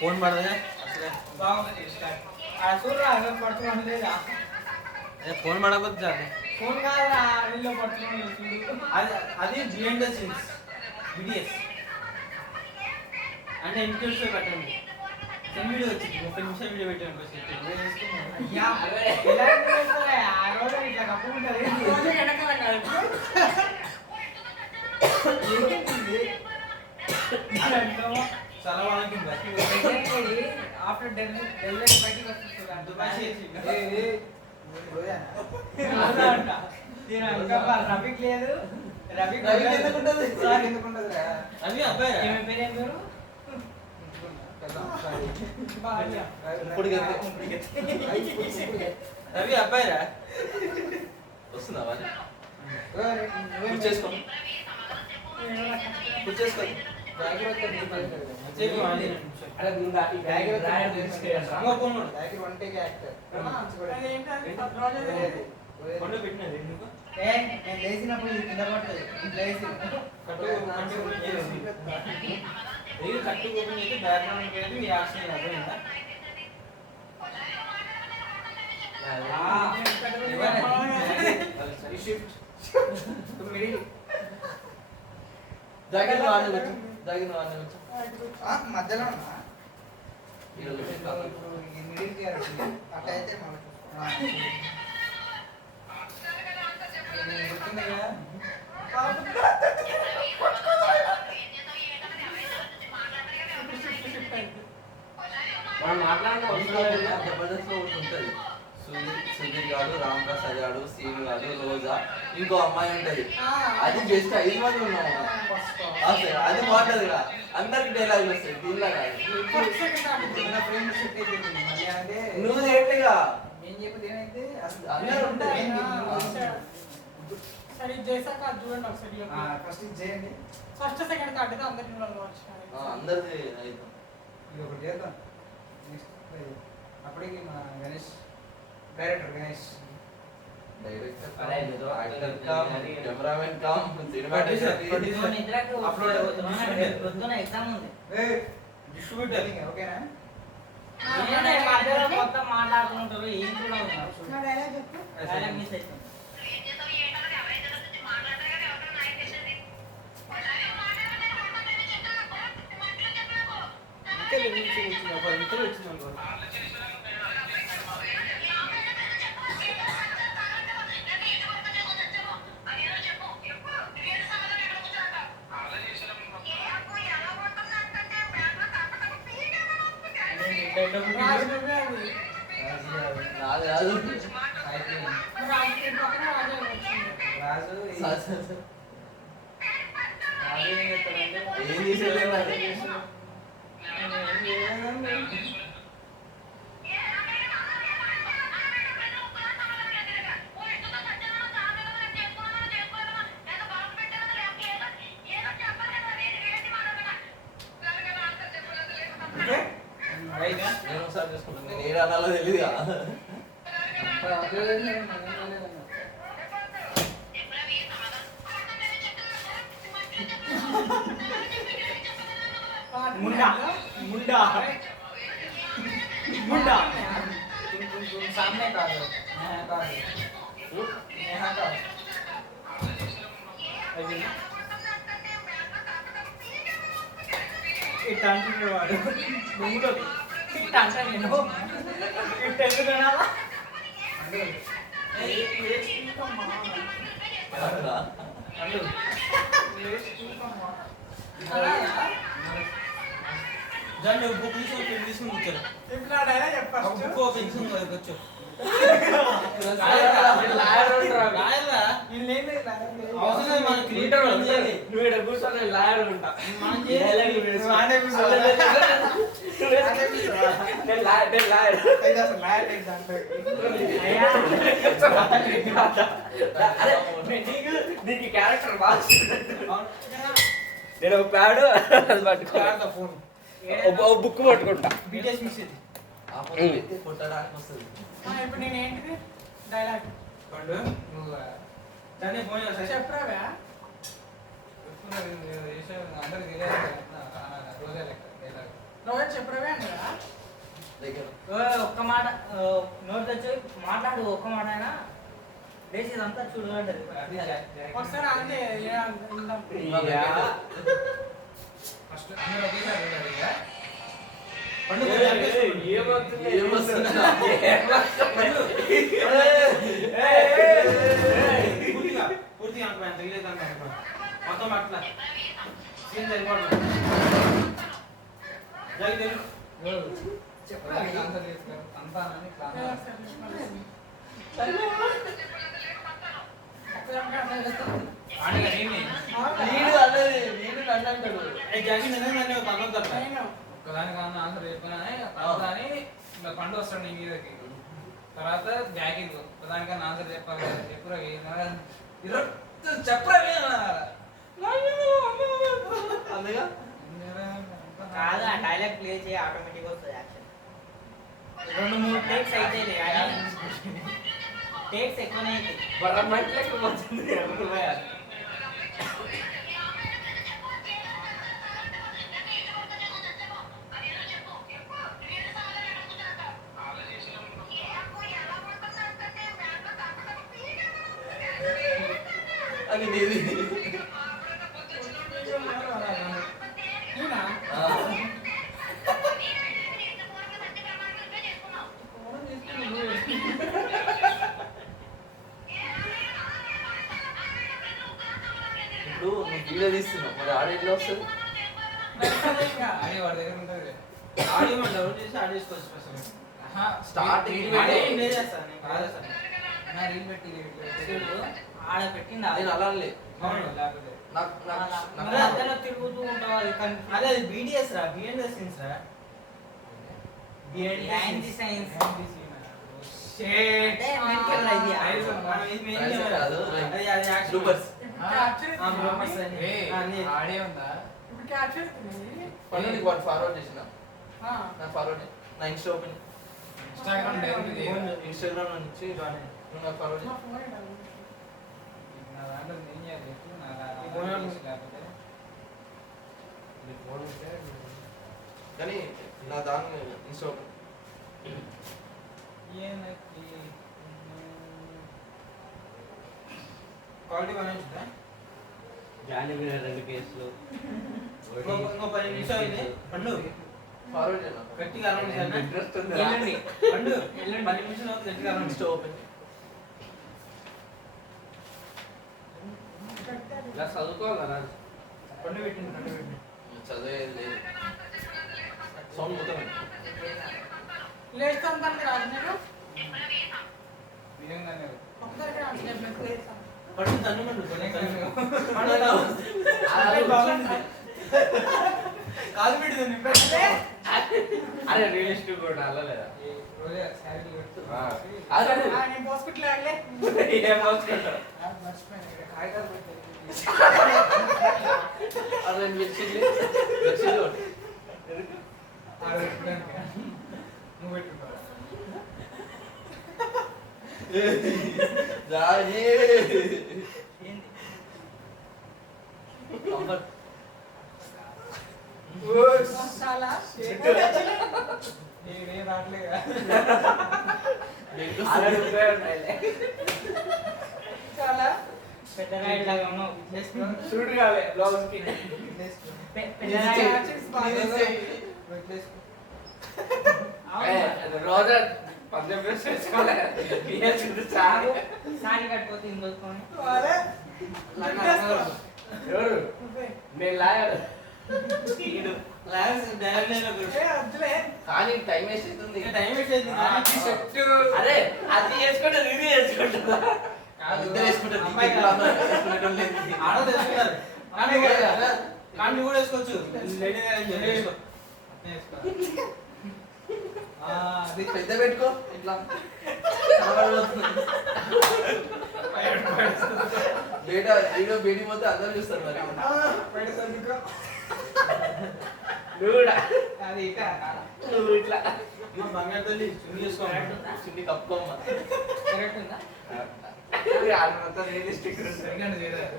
Phone పడదా phone పడకపోతే చాలు. ఫోన్ కాదురా వీళ్ళు పట్టుకున్నాడు. అది బిఎండెస్ బిడిఎస్ అంటే ఇంట్రెస్ట్ పెట్టండి. వీడియో వచ్చింది 30 నిమిషాలు వీడియో పెట్టాను. చాలా ఆఫ్టర్ రవిక్ లేదు. రవిక్ ఎందుకుంటది రవి అబ్బాయి పేరు ఏం పేరు? రవి అబ్బాయిరా వస్తుందా చేసుకో లేచినప్పుడు కింద పడుతుంది. కట్టు ఓపెన్ చేసి బ్యాక్గ్రౌండ్ లేదు ఈ యాక్షన్ అర్థమైందా? మధ్యలో మనం మాట్లాడిన జబర్దస్త్ లో ఉంటుంది. సుధీర్ గాడు, రామ్ ప్రసాద్ గాడు, సీను గాడు, రోజా, ఇంకో అమ్మాయి ఉంటది. అది జస్ట్ 5 మంది ఉన్నాము. అది బాగుంటది కదా, అందరికి డైలాగులు వస్తాయి. దీనిలా కాదు నువ్వు చేయట్లేగా అందరూ ఉంటాయి. ఫస్ట్ సెకండ్ కార్డు అందరిది ఒకటి చేద్దాం. అప్పటికి మన Ganesh director Ganesh cameraman come distributor ఓకేనా? మొత్తం మాట్లాడుకుంటారు. ఏం కూడా ఉన్నారు ఏం చేసేది నేను ఒకసారి చేసుకుంటాను. నేను ఏ అనాలో తెలియదు. मुंडा मुंडा मुंडा सामने का यहाँ का ఇట్లాంటి వాడు బొంగులో ఇట్లా నేను ఇట్లా ఎందుకు అనాలా దాన్ని బుక్ తీసుకుని కూర్చోరు. బుక్ పెన్షన్ వచ్చారు. క్యారెక్టర్ బాగా నేను ఒక ప్యాడ్ అది పట్టుకుంటా, ఫోన్ బుక్ పట్టుకుంటా. బీటెస్ మిస్ కొట్టడానికి వస్తుంది. ఇప్పుడు నేను ఏంటిది డైలాగ్ పండు నువ్వు దాన్ని ఫోన్ చేస్తా చెప్పరావా అందరికి తెలియాలి రోజే లెక్క రోజు చెప్పరావా అన్నదా దగ్గర ఒక్క మాట నోట్ తెచ్చి మాట్లాడు ఒక్క మాట అయినా లేచి ఇదంతా చూడాలంటది ఒకసారి అంతే ఫస్ట్ అందరూ ఒకేసారి ఉండాలి ఇక పూర్తిగా అనుకున్నాను తెలియదు అనుకున్నాను మొత్తం అట్లా సీన్ సరిపోవడం చెప్పడానికి ఆన్సర్ చేసుకో అంతా ఒక్కదానికన్నా ఆన్సర్ చెప్పినానే తర్వాత ఇంకా పండు వస్తాడు నీ మీదకి తర్వాత జాకెట్ ఒక్కదానికన్నా ఆన్సర్ చెప్పాలి చెప్పురా చెప్పరా అందుగా కాదు ఆ డైలాగ్ ప్లే చేయి ఆటోమేటిక్ వస్తుంది యాక్షన్ 2-3 టేక్స్ అయితే టేక్స్ ఎక్కువనే అవుతాయి బరమట్లకి వచ్చింది అది నీది ఇప్పుడు నువ్వు వీడియో తీస్తున్నావు మరి ఆడియో ఎట్లా వస్తుంది ఆడియో వాడి దగ్గర ఉంటుంది ఆడియో మనం డౌన్లోడ్ చేసి ఆడియో చేసుకోవచ్చు స్టార్టింగ్ నా రీల్ పెట్టి ఆడ పెట్టింది నేను అలా అనలే. లేకపోతే అద్దెలో తిరుగుతూ ఉంటావు అది అదే అది బీడిఎస్ రా బిఎన్ఎస్ సీన్స్ రా బిహైండ్ ది సైన్స్ షేట్ మెడికల్ ఐడియా సూపర్స్ ఆడియో ఉందా ఇప్పుడు క్యాప్చర్ అవుతుంది పన్నెండుకి వాడు ఫార్వర్డ్ చేసిన నా ఫార్వర్డ్ నా Insta open Instagram direct Instagram నుంచి నువ్వు నాకు ఫార్వర్డ్ నా ఫోన్ ఏంటి నా దాంట్లో ఏం చేయాలి చెప్పు నా లేకపోతే కానీ నా దాని ఇన్స్టా ఓపెన్ క్వాలిటీ బాగానే ఉంటుందా జాయిన్ రెండు కేసులు ఇంకో 10 నిమిషాలు అయింది పండు ఫార్వర్డ్ చేయనా గట్టిగా అరౌండ్ చేయాలి ఇంట్రెస్ట్ ఉంది ఎల్లుండి పండు 10 నిమిషాలు అవుతుంది గట్టిగా అరౌండ్ ఇన్స్టా ఓపెన్ ఇలా చదువుకోవాలరా పండు పెట్టింది పండు పెట్టింది చదివేది లేదు సౌండ్ మొత్తం లేస్తాను దానికి రాజు నేను నిజంగానే ఒక్కరికి రాజు నేను లేస్తాను పండు తన్ను పండు కాదు పెట్టి నింపే అరే రియలిస్టిక్ కూడా అల్లలేదా రోజే శారీ పెడుతూ నేను పోసుకుంటలే ఏం మోసుకుంటావు మర్చిపోయాను కాగితాలు పెట్టి అదే వెచ్చింది నువ్వు పెట్టుకుంటావు రాజే నంబర్ చాలా నేనేం రావట్లేదా చాలా పెద్దగా ఇట్లాగా ఉన్నావు షూట్ కాలే బ్లౌజ్ కి రోజా పంజాబ్ డ్రెస్ వేసుకోలే చాలు సారీ కట్టుకోతే ఇంకొకని అరే ఎవరు నేను లాయర్ అద్దులే కానీ టైం వేస్ట్ అవుతుంది టైం పెట్టేది అరే అది వేసుకుంటా ఇది వేసుకుంటా ఇద్దరు వేసుకుంటారు అమ్మాయి వేసుకునేటోళ్ళు లేదు. ఆడవాళ్ళు వేసుకుంటారు కానీ నువ్వు కూడా వేసుకోవచ్చు లేడీ వేసుకో అది పెద్ద పెట్టుకో ఇట్లా డేటా వీడియో బేడి పోతే అందరూ చూస్తారు మరి నువ్వు కూడా అది ఇక నువ్వు ఇట్లా బంగారు తల్లి చున్నీ చేసుకోవాలి చిన్ని కప్పుకోమ్మ కరెక్ట్ ఉందా సెకండ్ చేయలేదు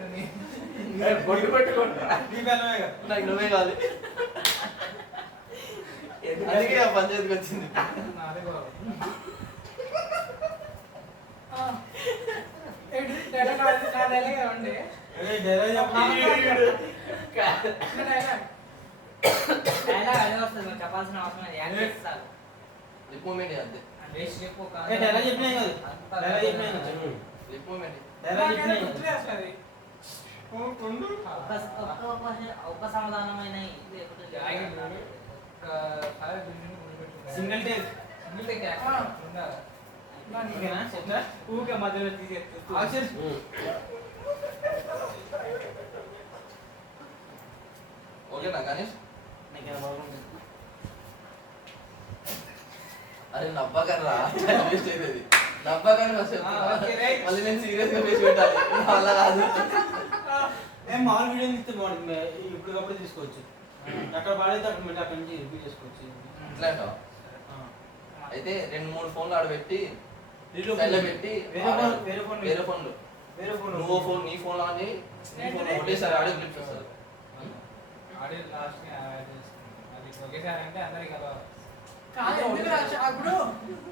బొట్టు కొట్టుకుంటా నాకు నువ్వే కాదు అందుకే ఆ పంచాయతీకి వచ్చింది నాదే బాబు అదే వస్తుంది మీరు చెప్పాల్సిన అవసరం లేదు యాడ్ చేస్తారు లిప్ మూమెంట్ అంతే వేస్ట్ చెప్పు లిప్ మూమెంట్ ఒక్క సమాధానమైన లేకపోతే సింగిల్ టేక్ ఉండాలి ఊకే మధ్యలో తీసేస్తూ ఓకేనా గణేష్ అరే నవ్వకని రా వేస్ట్ అయిపోయింది నవ్వకని మళ్ళీ నేను సీరియస్ గా వేసి పెట్టాలి నా వల్ల కాదు మామూలు వీడియో తీస్తే బాగుంటుంది ఇప్పటికప్పుడు తీసుకోవచ్చు అక్కడ పాడైతే అక్కడ మళ్ళీ అక్కడ నుంచి రిపీట్ చేసుకోవచ్చు ఇట్లా అంటావా? అయితే 2-3 ఫోన్లు ఆడ పెట్టి దీంట్లో సైడ్లో పెట్టి వేరే ఫోన్ వేరే ఫోన్లు వేరే ఫోన్ నువ్వు ఫోన్ నీ ఫోన్ ఆన్ చేయి నీ ఫోన్ ఒకటేసారి ఆడియో క్లిప్స్ వస్తుంది ఆడియో లాస్ట్ యాడ్ చేసుకుంటాం అది ఒకేసారి అంటే అందరికి కలవాలి కాదు ఎందుకు రాశా అప్పుడు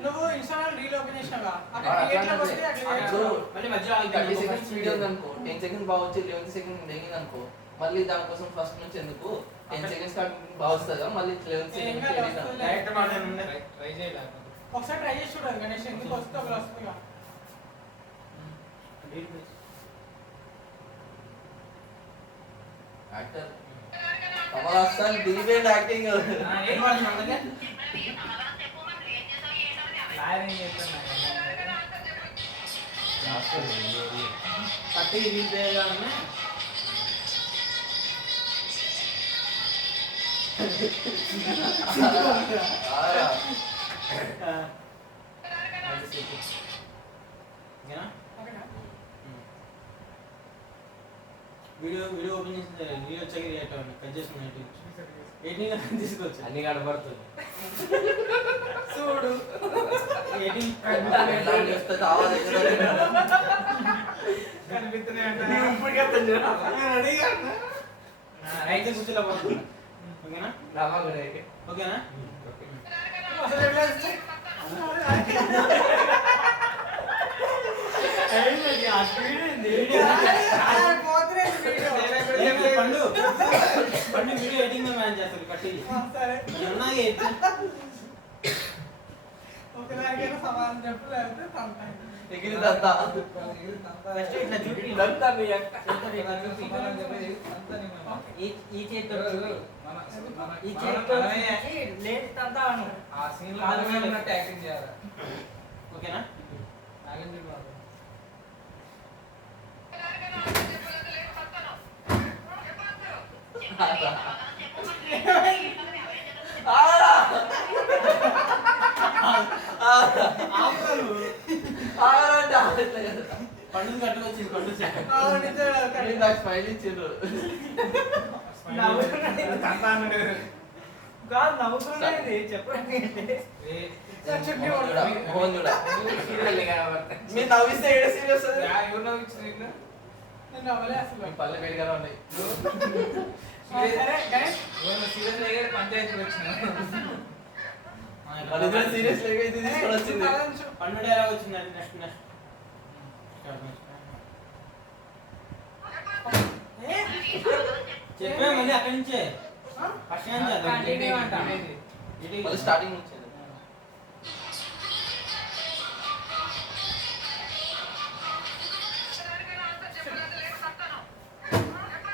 నువ్వు ఇన్స్టాగ్రామ్ రీల్ ఓపెన్ చేసినావా అక్కడ క్రియేట్ లోకి వస్తే అక్కడ ఇప్పుడు మళ్ళీ మధ్యలో 30 సెకండ్స్ వీడియో అనుకో 10 సెకండ్స్ బాగా వచ్చి 11 సెకండ్స్ దిగింది అనుకో మళ్ళీ దానికోసం ఫస్ట్ నుంచి ఎందుకు 10 సెకండ్స్ బాగా వస్తుంది కదా మళ్ళీ 11 సెకండ్స్ డైరెక్ట్ మాట్లాడి ట్రై చేయలేదు ఒకసారి ట్రై చేసి చూడాలి గణేష్ ఎందుకు వస్తే ఒకరు వస్తుందిగా actor Kamal Haasan debate acting ఏం మాట్లాడుతున్నా లాయర్ ఏం చెప్తున్నా పట్టి రిలీజ్ చేయగానే వీడియో ఓపెన్ చేసి వీడియో వచ్చాక రియాక్ట్ అవ్వండి కట్ చేసుకున్నట్టు 18 తీసుకోవచ్చు అన్ని కనబడుతుంది చూడు 18 చేస్తే చాలా దగ్గర కనిపిస్తూనే అయితే కూర్చోలే పోతున్నా ఓకేనా నమ్మకం ఓకేనా అసలు ఎట్లా వస్తే పోతురే వీడియో పండు పండు వీడియో ఎడిటింగ్ మేనేజ్ చేస్తారు కట్టి సరే అన్నాగే ఒకదానికైనా సమాధానం చెప్పు లేకపోతే తంతాయి ఎగిరిదంతా ఫస్ట్ ఇట్లా చూపి ఇదంతా మీ యొక్క ఈ చేతితో చూపి ఈ చేతితో లేదు తంతా అను ఆ సీన్ లో మనమే ఉన్నట్టు యాక్టింగ్ చేయాలి ఓకేనా నాగేంద్ర బాబు పండుగ కట్టుకొచ్చింది పండు నాకు స్మైల్ ఇచ్చిండ్రు కాదు నవ్వుతున్నది చెప్పండి మోహన్ చూడ సీరియల్ కనబడతాయి మీరు నవ్విస్తే ఏడ సీరియస్ ఎవరు నవ్వించిన నేను అవ్వలే అసలు మీ పల్లె వేడిగానే ఉన్నాయి సరే గణేష్ సీరియస్ లేక పంచాయతీకి వచ్చిన వాళ్ళిద్దరు సీరియస్ లేక ఇది తీసుకొని వచ్చింది పండు డైలాగ్ వచ్చింది అది నెక్స్ట్ నెక్స్ట్ చెప్పే మళ్ళీ అక్కడి నుంచే ఫస్ట్ కంటిన్యూ అంట మళ్ళీ స్టార్టింగ్ నుంచి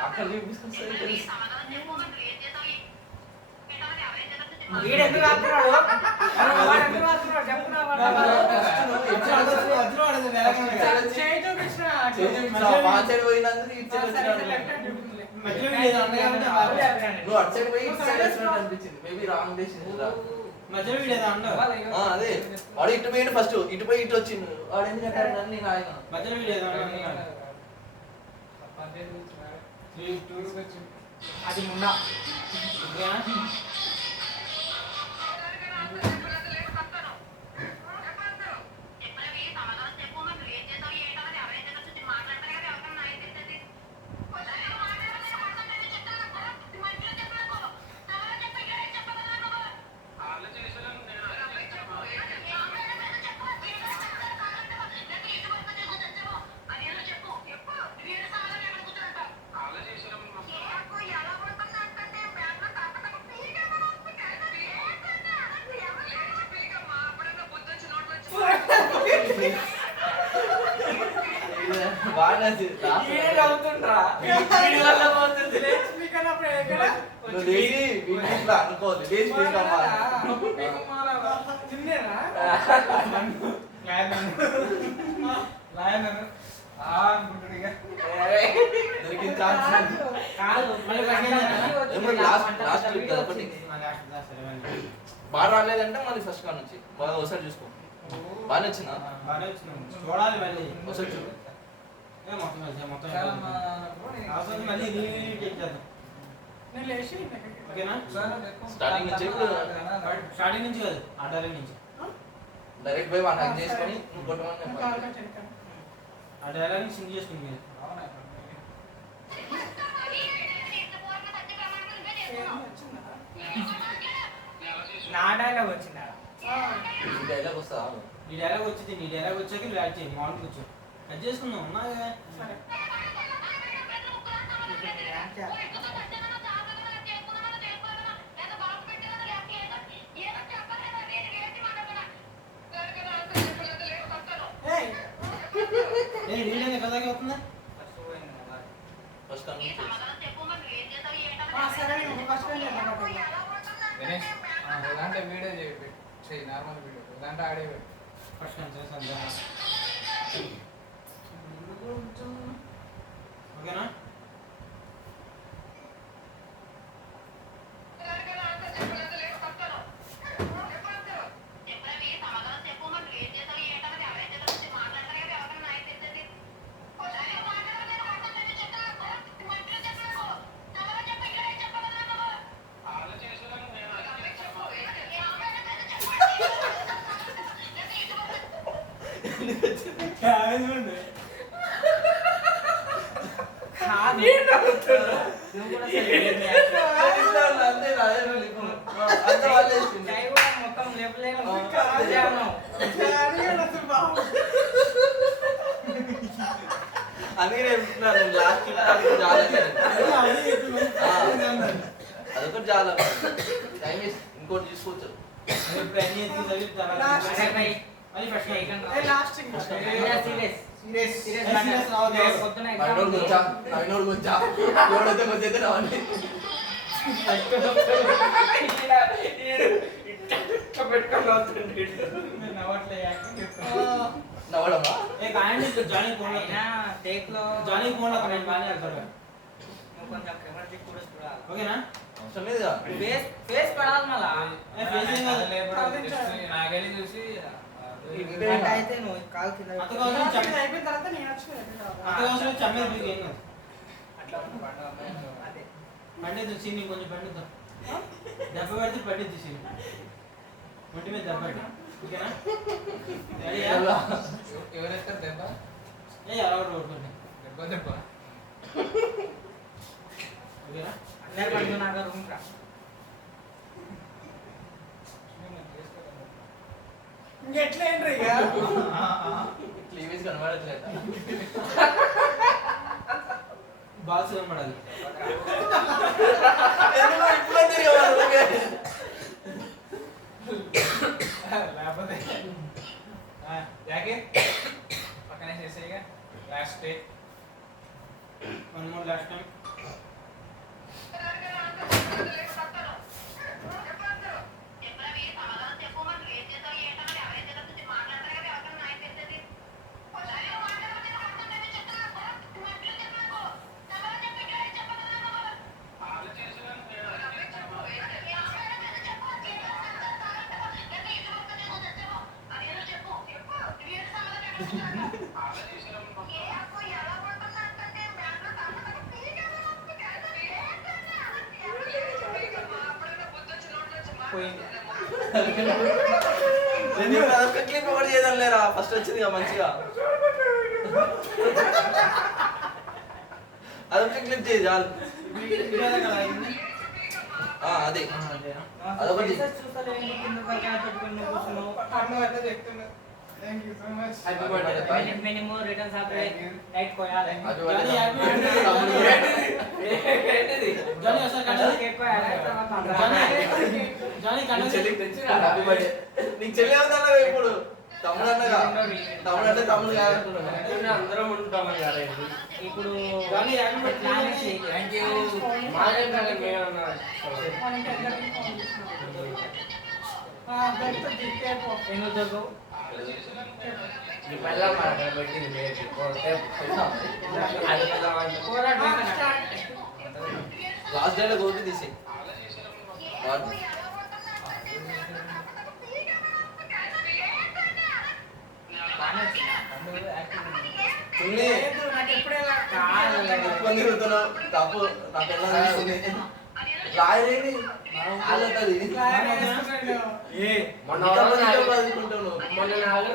అక్కడ తీసుకొస్తే తెలుసు వీడు ఎందుకు ఆపుతున్నాడు వాడు ఎందుకు ఆపుతున్నాడు చెప్పున్నా చేయి చూపించిన సైడ్ పోయినందుకు ఇటు సైడ్ వచ్చినాడు మధ్యలో వీడు అన్నగారంటే నువ్వు అటు సైడ్ పోయి ఇటు సైడ్ వచ్చినట్టు అనిపించింది మేబీ రాంగ్ డెసిషన్ మధ్యలో వీడు ఏదో అన్నావు అదే వాడు ఇటు పోయిండు ఫస్ట్ ఇటు పోయి ఇటు వచ్చిండు వాడు ఎందుకంటే నన్ను నేను ఆయన మధ్యలో వీడు ఏదో అన్నాడు అది మున్నా ఓకేనా రానది ఈడే నవ్వుతుండ్రా. వీడి వల్ల పోతుంది. స్పీకర్ అప్పుడు ఎక్కడ నువ్వు లేచి వీటిలో అనుకోవద్దు లేచి తీసుకుమ్మా తిన్నేనా దొరికిన ఛాన్స్ కాదు మళ్ళీ ఫస్ట్ ఏమో లాస్ట్ క్లిప్ కదా ఒకటి బాగా రాలేదంటే మళ్ళీ ఫస్ట్ కాడ నుంచి బాగా ఒకసారి చూసుకో బాగా వచ్చిందా బాగానే వచ్చినాం చూడాలి మళ్ళీ ఒకసారి చూడు మొత్తం అవసరం మళ్ళీ రీటేక్ చేద్దాం నేను లేచి ఓకేనా స్టార్టింగ్ నుంచి స్టార్టింగ్ నుంచి కాదు ఆ డైలాగ్ నుంచి డైరెక్ట్ పోయి వన్ హ్యాక్ చేసుకొని నువ్వు కొట్టమని కాల్ చెప్పాలి కట్టాను ఆ డైలాగ్ ని సింగ్ చేసుకుంది మీరు నా డైలాగ్ వచ్చిందా ఈ డైలాగ్ వస్తా ఈ డైలాగ్ వచ్చింది నీ డైలాగ్ వచ్చాక నువ్వు యాడ్ చేయి మామూలు కూర్చో అది చేసుకుందాం ఉన్నాగా సరే ఏయ్ నేను రీడనే కదాకి అవుతుందా ఫస్ట్ కాడ నుంచి సరే నేను ఫస్ట్ టైం గణేష్ ఇలాంటి వీడియో చేయి నార్మల్ వీడియో ఇలాంటి ఆడే ఫస్ట్ నుంచి ఓకేనా కాదు నువ్వు కూడా అంతే అదే అంతే వాళ్ళే కై కూడా మొత్తం లేపలేను అందుకే నేను చెప్తున్నాను లాస్ట్ అదొకటి చాలా టైం ఇంకోటి చూసుకోవచ్చు ఇప్పుడు అన్ని ఎత్తి చదివి అరే భయ్ మళ్ళీ ఫస్ట్ లాస్ట్ సీరియస్ serious రావద్దు. పొద్దున నైనోడు కొంచెం నైనోడు కొంచెం ఎవడైతే కొంచెం అయితే రావాలి నవ్వడమా ఏ కాయండి జానీ కోన్ అయినా టేక్ లో జానీ కోన్ లో కమెంట్ బానే వెళ్తారు నువ్వు కొంచెం కెమెరా చెక్ కూడా చూడాలి ఓకేనా అవసరం లేదుగా ఫేస్ ఫేస్ పడాలి మళ్ళా నాకెళ్ళి చూసి ఇలాంటి అయితే నువ్వు కాల్ కింద అంత పెట్టు. కావాల్సిన చమ్మె అయిపోయిన తర్వాత నేను వచ్చి అంత కావాల్సిన చమ్మె బీగ్ ఏం కాదు అట్లా ఉన్న పండుగ అదే పండిద్దు సీని కొంచెం పండిద్దాం దెబ్బ పెడితే పండిద్దు సీని ఒంటి మీద దెబ్బ పెట్టి ఓకేనా రెడీయా? ఎవరెత్తారు దెబ్బ ఏ అలవాటు కొడుకోండి దెబ్బ దెబ్బ ఓకేనా అందరు పడుకున్నాక రూమ్ రా ఇంకెట్లా ఏంట్రా ఇక క్లీవేజ్ కనబడట్లేదు బాల్స్ కనబడాలి లేకపోతే యాకే పక్కనే చేసేయగా last day one more last time clip ఒకటి చేద్దాం లేరా ఫస్ట్ వచ్చింది మంచిగా అదొకటి క్లిప్ చేయి చాలు అదే అదొకటి చూస్తలేదు కింద పక్కన పెట్టుకుని నువ్వు కూర్చున్నావు పండుగ అయితే చెప్తున్నా thank you so much happy birthday many more returns after night కోయాలి జానీ అసలు కంటే కేక్ కోయాలి తర్వాత అందరం జానీ కంటే హ్యాపీ బర్త్డే నీకు చెల్లి ఉందా ఇప్పుడు తమ్ముడు అన్నగా తమ్ముడు అంటే తమ్ముడు కాదనుకున్నాను. అందరం ఉంటాం కదా ఇప్పుడు కానీ యాక్టివ్ ప్లాన్ చేయి. Thank you. మాకేంటే మేమన్నా మనకి అందరికీ ఫోన్ చేస్తున్నాం. దొరుకుతుంది టేపు. ఎందుకు దొరకవు? ఈ బెల్లం అక్కడ పెట్టింది మేకి అది బెల్లం అంటే పోరాడు వెంకన్న. స్టార్ట్. లాస్ట్ డేలో గోపి తీసి బాగానే వచ్చిందా? తమ్ముడు యాక్టింగ్ ఉంది. చున్నీ లేదు, నాకు ఎప్పుడైనా కాదు. ఎక్కువ తిరుగుతున్నావు తప్పు నాకు ఎలా తెలుస్తుంది రాయలేని ఆలోచన ఏ మొన్న చదువుకుంటాను మొన్న నాకు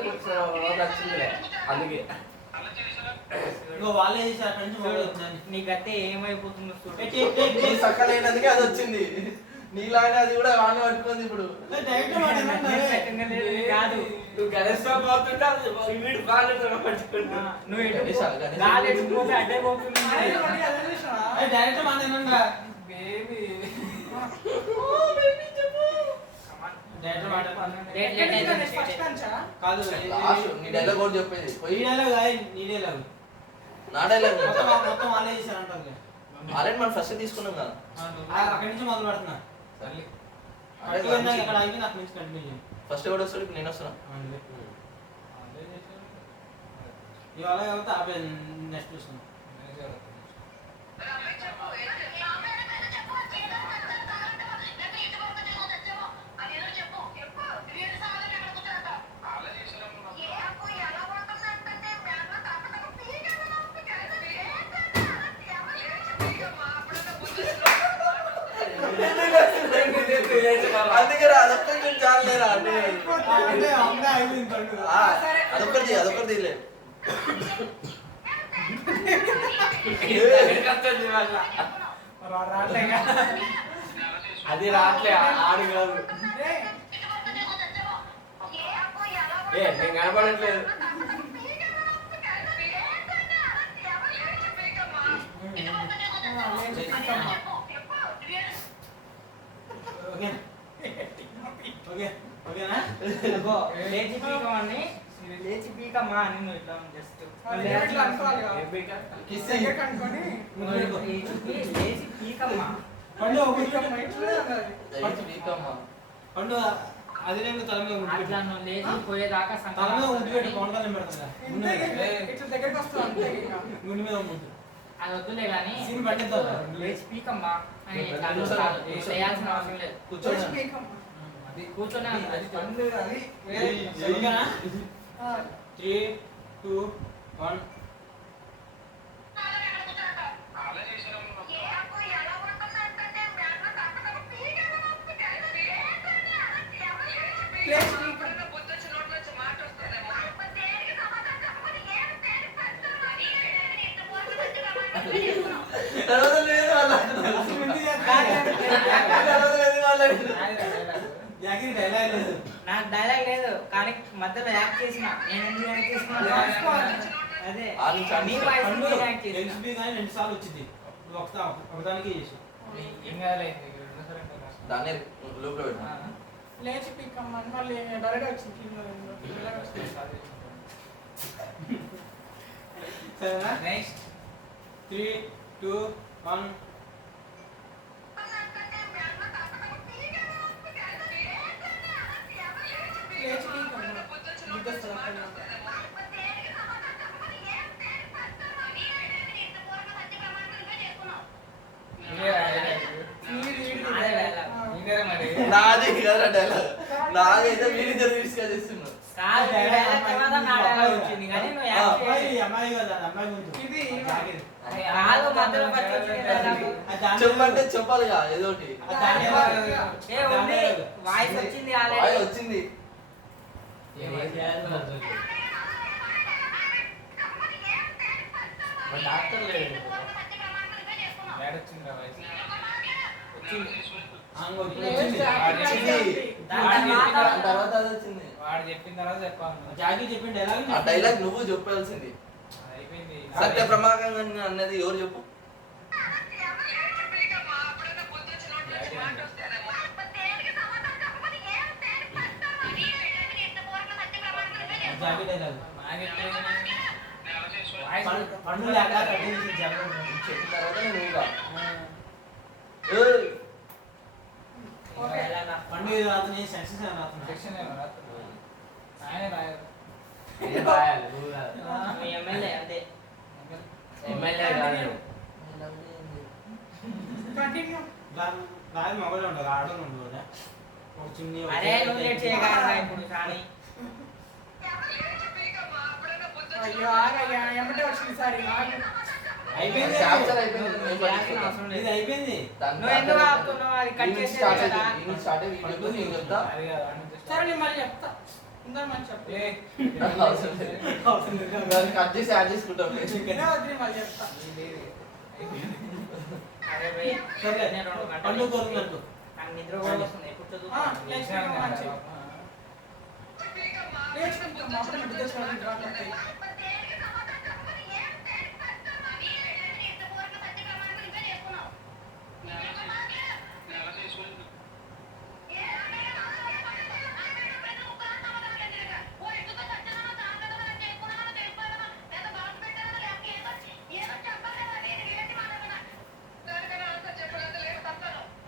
వచ్చిందిలే అందుకే ఇంకో వాళ్ళే చేసి అక్కడి నుంచి మొదలు వచ్చిందని నీ గతే ఏమైపోతుందో చూడు. నీ సక్కలైనందుకే అది వచ్చింది నీలాగా అది కూడా వాడిని పట్టుకుంది ఇప్పుడు డైరెక్ట్ నేను సెకండ్ లేదు కాదు నువ్వు గణేశ్వర పోతుంటే వీడు బాగా పట్టుకుంటా నువ్వు ఎటు గణేష్ పో- గణేష్ గాలి ఎటు పోతే అడ్డే పోతుంది. డైరెక్ట్ మన ఏమన్నా బేబీ డైరెక్ట్ మాట లేట్ లేట్ అయింది, లేట్ ఫస్ట్ అయింది. నుంచా? కాదు లాస్ట్ నీ డైలాగ్ కూడా చెప్పేది ఈ పోయి డైలాగ్ కాదు నీ డైలాగ్ నా డైలాగ్ మొత్తం మొత్తం వాళ్ళే చేశారంటారు ఆల్రెడీ మనం ఫస్ట్ తీసుకున్నాం కదా అక్కడి నుంచి మొదలు పెడుతున్నా తల్లి అక్కడ ఇక్కడ ఆగి నాకు నుంచి కంటిన్యూ చేయండి ఫస్ట్ ఎవడు వస్తాడు ఇప్పుడు నేను వస్తున్నా ఇవాళ కాబట్టి ఆపే నెక్స్ట్ చూస్తున్నాం అందుకే అదొక్కటి చాలేరా అంటే అదొక్కటి తీయలేదు అది రాట్లే ఆడు కాదు నేను కనపడట్లేదు ఓకే ఓకే ఓకేనా ఇదిగో, లేచి పీకమని లేచి పీకమ్మా అని నువ్వు ఇట్లా జస్ట్ ఇట్లా అనుకోవాలి కదా. కిస్ దగ్గరికి అనుకొని లేచి పీకమ్మా. పండు ఒక ఇట్లనే అన్నది. పండు అది నేను తల మీద ముద్దు అట్లా పెట్టు. నువ్వు లేచి పోయేదాకా తల మీద సంకల్పం ముద్దు పెట్టి పవన్ కళ్యాణ్ పెడతా ఇంతే ఇట్లా దగ్గరికి వస్తుంది అంతే ఇక. గుండె మీద ముద్దు అది వద్దులే కానీ సీన్ పట్టిద్దాం లేచి పీకమ్మా అని అను చాలు. నువ్వు చేయాల్సిన అవసరం లేదు. లేచి కూర్చోండి పీకమ్మ. అది కూర్చొనే ఉంది. అది పండు అది ఓకేనా ఆ, 3 2 1 లేచి పీకమ్మ. తర్వాత లేదు వాళ్ళ తర్వాత లేదు వాళ్ళ యాకింగ్ డైలాగ్ లేదు నాకు డైలాగ్ లేదు కానీ మధ్యలో యాక్ట్ చేసిన నేను ఎందుకు యాక్ట్ చేసిన అదే ఆ నుంచి నీ వాయిస్ పండు నేను యాక్ట్ చేసిన ఎల్సీబీ కానీ 2 సార్లు వచ్చింది నువ్వు ఒకదానికే చేసి ఏం కాదులేదు రెండోసారి దాన్ని లోపల పెట్టు లేచి పీకమ్మ అని మళ్ళీ డైరెక్ట్ వచ్చింది కింద డైలాగ్ వచ్చింది. సరేనా నెక్స్ట్ 3 2 1 లేచి పీకమ్మ. గుర్తొస్తుంది అక్కడ. నీది ఈడిది. అదే డైలాగ్. ఆ. ఇదేరా మరి నాది కదా డైలాగ్ నాదైతే మీరిద్దరు తీసుకెళ్ళిస్తున్నారు కాదు నీ డైలాగ్ తర్వాత నా డైలాగ్ వచ్చింది కానీ నువ్వు యాక్ట్ అమ్మాయి చేసి అమ్మాయి కదా అమ్మాయి గురించి ఇది జాగిరి. కాదు మధ్యలో ఫస్ట్ వచ్చింది డైలాగ్ అది దాని చెప్పంటే చెప్పాలిగా ఏదో ఒకటి అది దాని ఏ ఉంది వాయిస్ వచ్చింది బాయ్ ఆల్రెడీ వచ్చింది డాక్టర్ లేదు బ్యాడ్ వచ్చింది వాయిస్ వచ్చింది ఆంగో ఇప్పుడు లేచి వచ్చింది వచ్చింది. దాని దాని తర్వాత తర్వాత అది వచ్చింది వాడు చెప్పిన తర్వాత చెప్పాలి జాగి చెప్పిన డైలాగ్ ఆ డైలాగ్ నువ్వు చెప్పాల్సింది అయిపోయింది సత్య ప్రమాకంగా అన్నది ఎవరు చెప్పు జాకెట్ డైలాగ్ పండు లేక కట్టేసి జాకెట్ చెప్పిన తర్వాత నేను ఊగా ఓకే. పండు ఇది రాత్రి సక్సెస్ అని రాత్రి సెక్షన్ ఆయన రాయాలి ఏం రాయాలి? నువ్వు కాదు. మీ ఎమ్మెల్యే అంతే. ఎమ్మెల్యే కాదు. కంటిన్యూ. దాని మొబైల్ ఉండదు ఆడడం ఉండదు కదా ఒక చిన్ని అరే నువ్వు లేట్ చేయగలరా ఇప్పుడు కానీ అయ్యో ఆగయ్యా ఎమ్మటే వచ్చింది సార్ అయిపోయింది క్యాప్చర్ అయిపోయింది నేను పట్టించుకుంటా. అవసరం లేదు. ఇది అయిపోయింది దాని నువ్వు ఎందుకు ఆపుతున్నావు అది కట్ ఈవినింగ్ చేసేది స్టార్ట్ కదా అయింది. ఈవినింగ్ స్టార్ట్ అయ్యి వీడియో నేను చెప్తా. అది కాదు, వాడి నుంచి సరే నేను మళ్ళీ చెప్తా ఇందా మంచి చెప్పు ఏ, అవసరం లేదు. దాన్ని కట్ చేసి యాడ్ చేసుకుంటాం ఇదే వద్దు మళ్ళీ చెప్తా ఇది అరే భయ్ సరే నేను 2 గంటలు పండు కోరుకున్నట్టు నాకు నిద్ర కూడా వస్తుంది ఎప్పుడు ఆ, చదువుతాను లేచినాక మంచి లేచుకుంటాం అప్పుడే నిద్ర చేసుకోవాలి రాకపోతే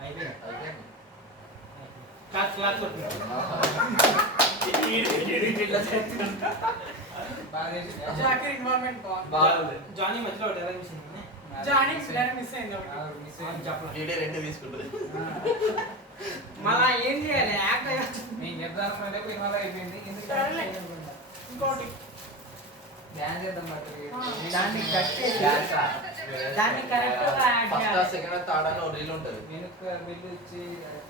అయిపోయింది అయిపోయింది. క్లాస్ క్లాస్ కొట్టు బాగా చేసి జాకీ ఇన్వాల్వ్మెంట్ బాగుంది బాగుంది. జానీ మధ్యలో ఒకటి ఎలా మిస్ జానీ పిల్లలు మిస్ అయింది ఒకటి చెప్పలేదు వీడియో 2 తీసుకుంటుంది. మళ్ళా ఏం చేయాలి యాక్ట్ నేను చెప్తాను రేపు ఇన్వాల్వ్ అయిపోయింది సరేలే. ఇంకోటి డ్యాన్స్ చేద్దాం మరి దాన్ని కట్ చేసి డాన్స్ రా. దాన్ని కరెక్ట్ గా యాడ్ ఫస్ట్ చేయాలి సెకండ్ థర్డ్ అని ఒక రీల్ ఉంటుంది. వెనుక బిల్లు ఇచ్చి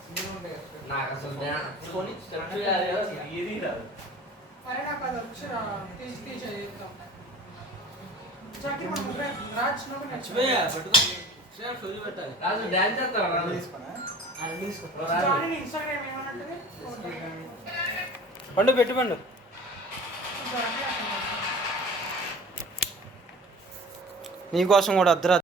చిన్న ఉంటాయి కదా. నాకు అసలు డాన్స్ కొని స్టెప్ మనకి చేయాలి కదా, ఏది రాదు. అరే నాకు అది వచ్చి తీసి చేద్దాం జాకీ మన ముగ్గురు రాజ్ నువ్వు మర్చిపోయా పెట్టుకో సేమ్ సూజీ పెట్టాలి రాజు డాన్స్ చేస్తావా రాజు? అది తీసుకో జానీ ఇన్స్టాగ్రామ్ ఏమన్నట్టు పండు పెట్టు పండు నీకోసం కూడా అర్ధరాత్రి